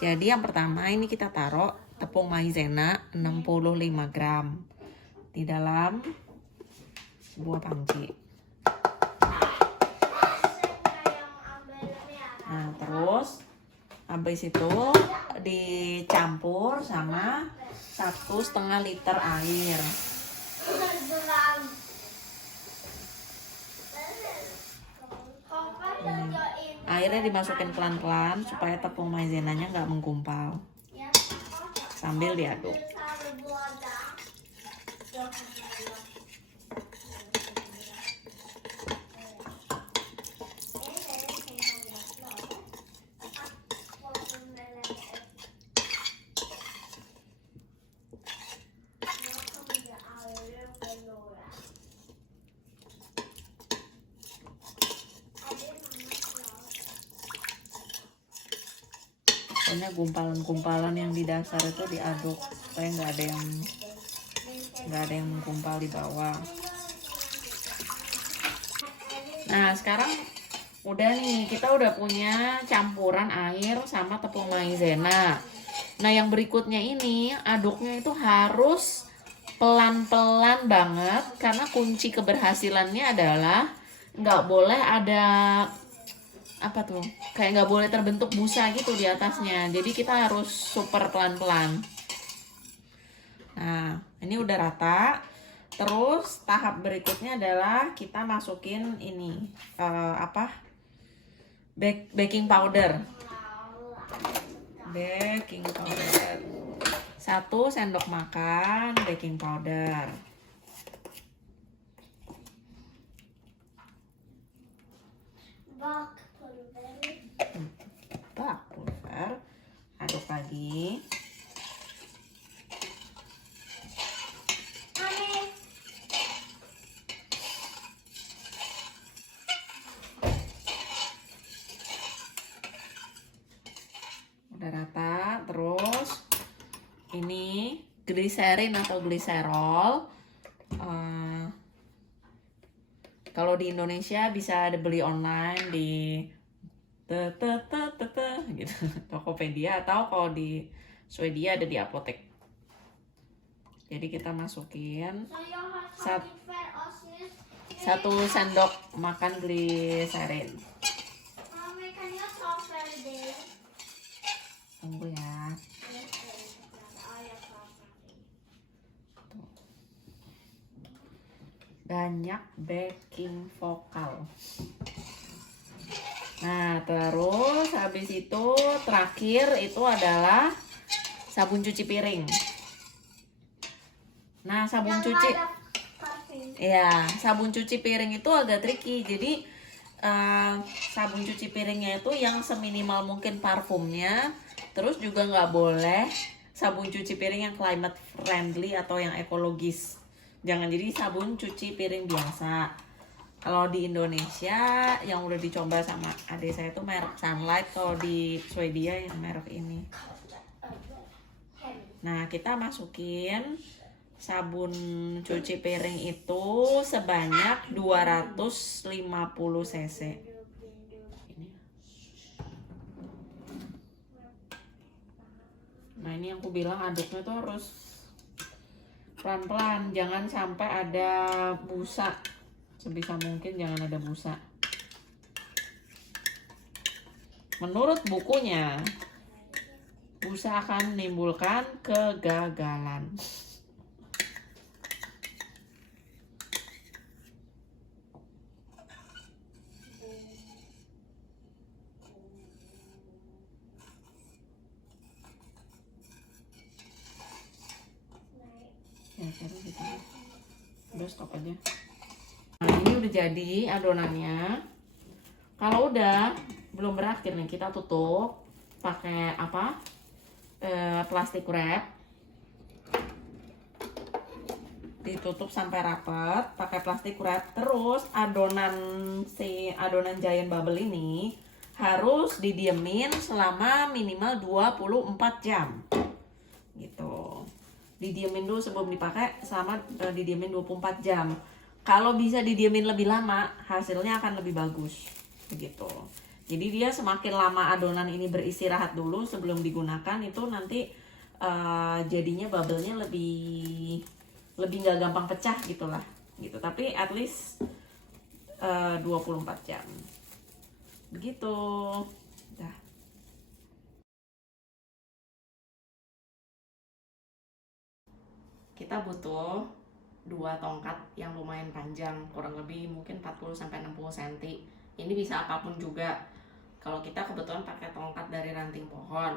Jadi yang pertama ini kita taruh tepung maizena 65 gram di dalam sebuah panci. Nah, terus habis itu dicampur sama 1,5 liter air. Airnya dimasukin pelan-pelan supaya tepung maizenanya nggak menggumpal. Sambil diaduk. Pokoknya gumpalan-gumpalan yang di dasar itu diaduk supaya nggak ada yang menggumpal di bawah. Nah, sekarang udah nih, kita udah punya campuran air sama tepung maizena. Nah, yang berikutnya ini aduknya itu harus pelan-pelan banget karena kunci keberhasilannya adalah nggak boleh ada apa tuh, kayak nggak boleh terbentuk busa gitu di atasnya. Jadi kita harus super pelan-pelan. Nah, ini udah rata. Terus tahap berikutnya adalah kita masukin ini baking powder. Baking powder 1 sendok makan baking powder. Bak pulver, aduk lagi. Udah rata. Terus ini gliserin atau gliserol. Kalau di Indonesia bisa dibeli online di gitu, Tokopedia, atau kalau di Swedia ada di apotek. Jadi kita masukin 1 sendok makan gliserin. Tunggu ya. Banyak baking vokal. Nah, terus habis itu terakhir itu adalah sabun cuci piring. Nah, sabun cuci piring itu agak tricky. Jadi sabun cuci piringnya itu yang seminimal mungkin parfumnya. Terus juga nggak boleh sabun cuci piring yang climate friendly atau yang ekologis. Jangan jadi sabun cuci piring biasa. Kalau di Indonesia yang udah dicoba sama adik saya itu merek Sunlight, kalau di Swedia yang merek ini. Nah, kita masukin sabun cuci piring itu sebanyak 250 cc. Nah, ini yang aku bilang aduknya tuh harus pelan-pelan, jangan sampai ada busa. Sebisa mungkin jangan ada busa. Menurut bukunya, busa akan menimbulkan kegagalan. Ya, gitu. Udah stop aja. Nah, ini udah jadi adonannya. Kalau udah belum berakhir nih, kita tutup pakai plastik wrap. Ditutup sampai rapat pakai plastik wrap. Terus adonan giant bubble ini harus didiemin selama minimal 24 jam. Gitu. Didiemin dulu sebelum dipakai, selama didiemin 24 jam. Kalau bisa didiemin lebih lama, hasilnya akan lebih bagus. Begitu. Jadi dia semakin lama adonan ini beristirahat dulu sebelum digunakan, itu nanti jadinya bubble-nya lebih nggak gampang pecah gitulah gitu. Tapi at least 24 jam begitu. Dah. Kita butuh 2 tongkat yang lumayan panjang, kurang lebih mungkin 40-60 cm. Ini bisa apapun juga. Kalau kita kebetulan pakai tongkat dari ranting pohon.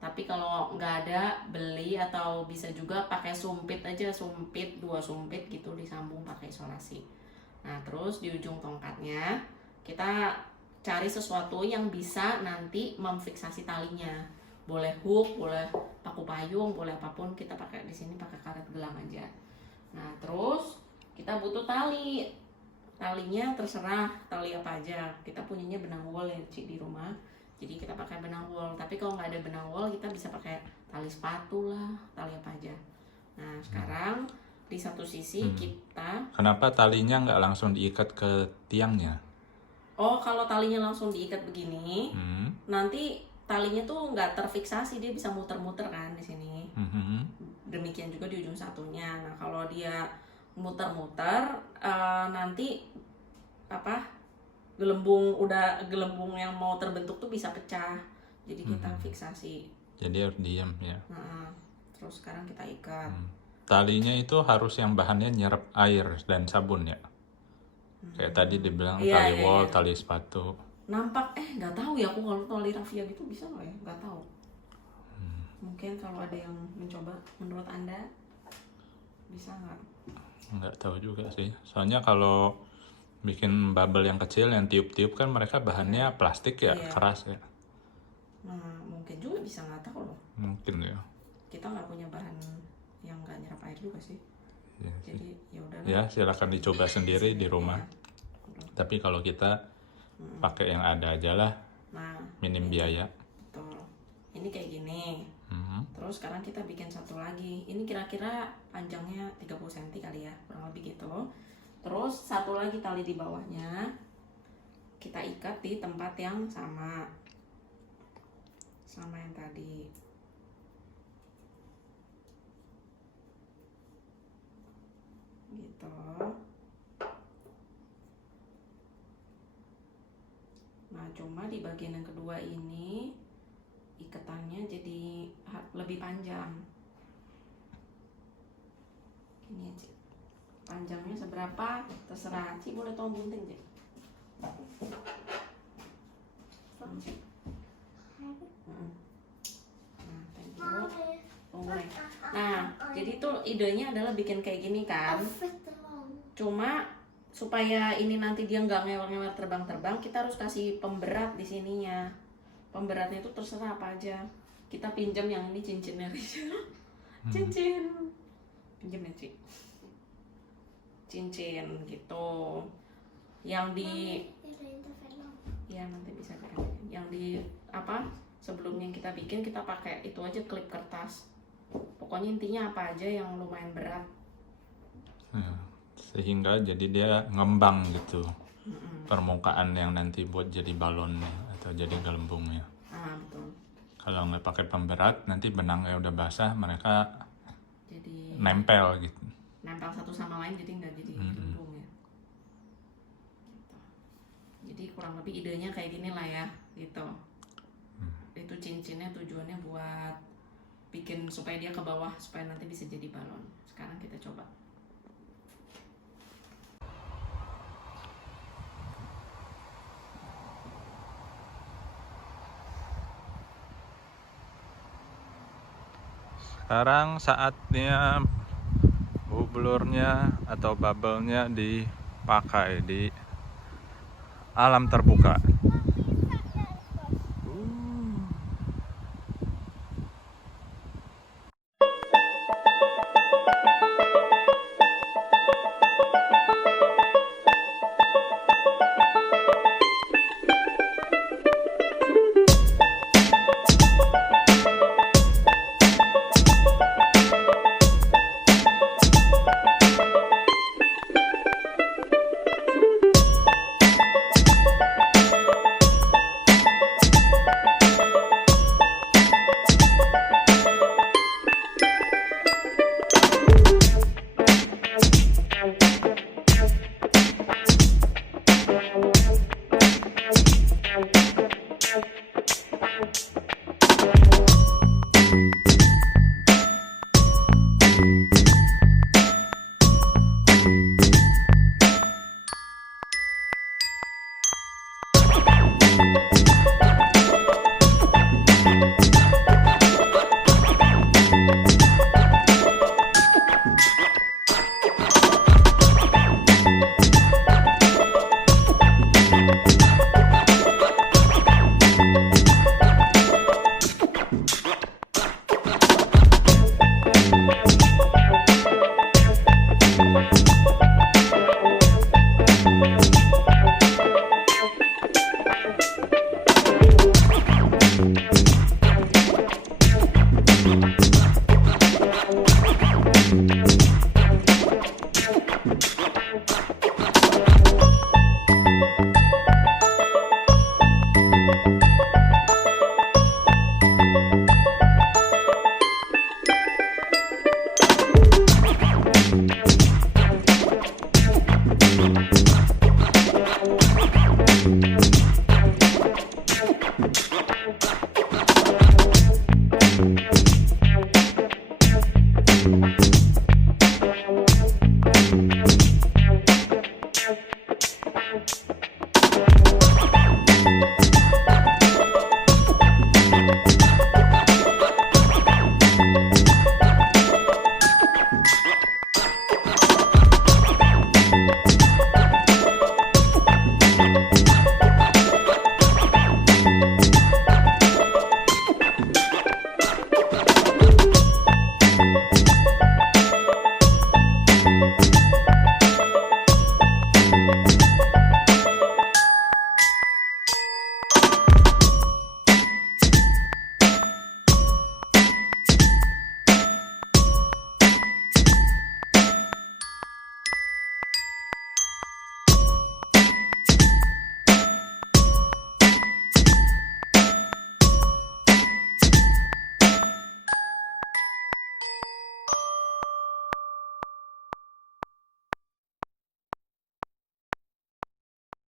Tapi kalau nggak ada, beli atau bisa juga pakai sumpit aja, 2 sumpit gitu disambung pakai isolasi. Nah, terus di ujung tongkatnya kita cari sesuatu yang bisa nanti memfiksasi talinya. Boleh hook, boleh paku payung, boleh apapun. Kita pakai di sini pakai karet gelang aja. Nah, terus kita butuh tali. Talinya terserah tali apa aja. Kita punyanya benang wol ya di rumah. Jadi kita pakai benang wol. Tapi kalau nggak ada benang wol, kita bisa pakai tali sepatu lah, tali apa aja. Nah, sekarang di satu sisi kita. Kenapa talinya nggak langsung diikat ke tiangnya? Oh, kalau talinya langsung diikat begini, nanti talinya tuh nggak terfiksasi, dia bisa muter-muter kan di sini. Demikian juga di ujung satunya. Nah, kalau dia muter-muter, nanti gelembung yang mau terbentuk tuh bisa pecah. Jadi kita fiksasi. Jadi harus diam ya. Nah, terus sekarang kita ikat. Talinya itu harus yang bahannya nyerap air dan sabun ya. Kayak tadi dibilang tali wol, tali sepatu. Nampak nggak tahu ya aku kalau tali raffia gitu bisa nggak ya? Nggak tahu. Mungkin kalau ada yang mencoba, menurut Anda bisa nggak? Nggak tahu juga sih. Soalnya kalau bikin bubble yang kecil, yang tiup-tiup kan mereka bahannya plastik ya, keras ya. Mungkin juga bisa, nggak tahu loh. Mungkin ya. Kita nggak punya bahan yang nggak nyerap air juga sih. Ya, jadi ya udah. Ya silakan dicoba sendiri di rumah. Tapi kalau kita pakai yang ada aja lah. Nah, minim biaya. Betul. Ini kayak gini. Terus sekarang kita bikin satu lagi. Ini kira-kira panjangnya 30 cm kali ya, kurang lebih gitu. Terus satu lagi tali di bawahnya kita ikat di tempat yang sama yang tadi. Gitu. Nah, cuma di bagian yang kedua ini ikatannya jadi lebih panjang. Ini aja. Panjangnya seberapa terserah. Ci boleh tolong gunting, Ci. Nah, thank you. Tunggu nih. Nah, jadi tuh idenya adalah bikin kayak gini kan. Cuma supaya ini nanti dia nggak ngewer-ngewer terbang-terbang, kita harus kasih pemberat di sininya. Pemberatnya itu terserah apa aja. Kita pinjam yang ini cincinnya Rachel. Cincin. Pinjam ya, Ci. Cincin gitu. Yang di ya nanti bisa kan. Yang di sebelumnya kita bikin, kita pakai itu aja, klip kertas. Pokoknya intinya apa aja yang lumayan berat. Sehingga jadi dia ngembang gitu. Permukaan yang nanti buat jadi balonnya atau jadi gelembungnya. Betul. Kalau nggak pakai pemberat, nanti benangnya udah basah, mereka jadi nempel gitu. Nempel satu sama lain, jadi nggak jadi gelembung ya. Gitu. Jadi kurang lebih idenya kayak gini lah ya, gitu. Itu cincinnya tujuannya buat bikin supaya dia ke bawah, supaya nanti bisa jadi balon. Sekarang kita coba. Sekarang saatnya bublurnya atau bubble-nya dipakai di alam terbuka.